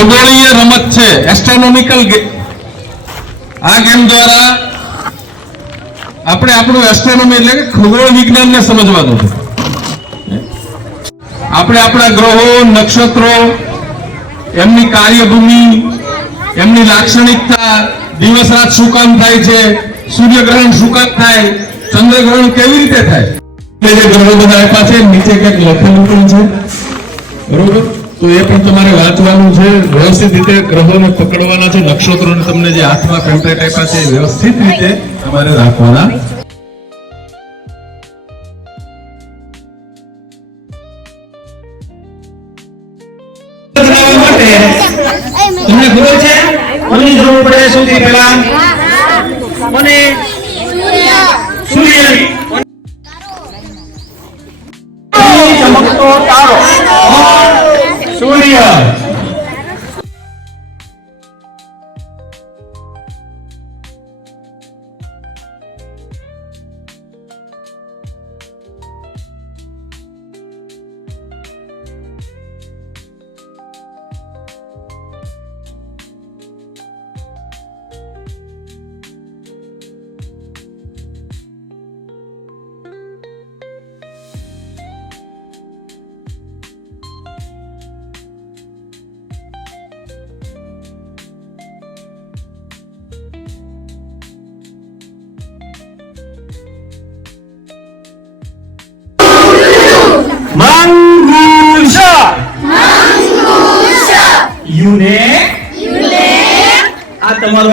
ખગોળીય રમત છે, એસ્ટ્રોનોમિકલ આ ગેમ દ્વારા આપણે આપણું એસ્ટ્રોનોમી એટલે કે ખગોળ વિજ્ઞાનને સમજવાનું છે. આપણે આપણા ગ્રહો, નક્ષત્રો, એમની કાર્યભૂમિ, એમની લાક્ષણિકતા, દિવસ રાત શું કામ થાય છે, સૂર્યગ્રહણ શું કામ થાય, ચંદ્રગ્રહણ કેવી રીતે થાય, જે ગ્રહો બધા આપ્યા છે નીચે કંઈક લખેલું પણ છે, બરોબર? તો એ પણ તમારે વાંચવાનું છે. વ્યવસ્થિત રીતે ગ્રહોને પકડવાના છે, નક્ષત્રોને તમને જે હાથમાં પેમ્પલેટ આપ્યા છે વ્યવસ્થિત રીતે તમારે રાખવાના. તમને ખબર છે કોની જરૂર પડે સૌથી પહેલા? કોને? સૂર્યની. ચમકતો તારો સૂર્ય. યુને આ તમારો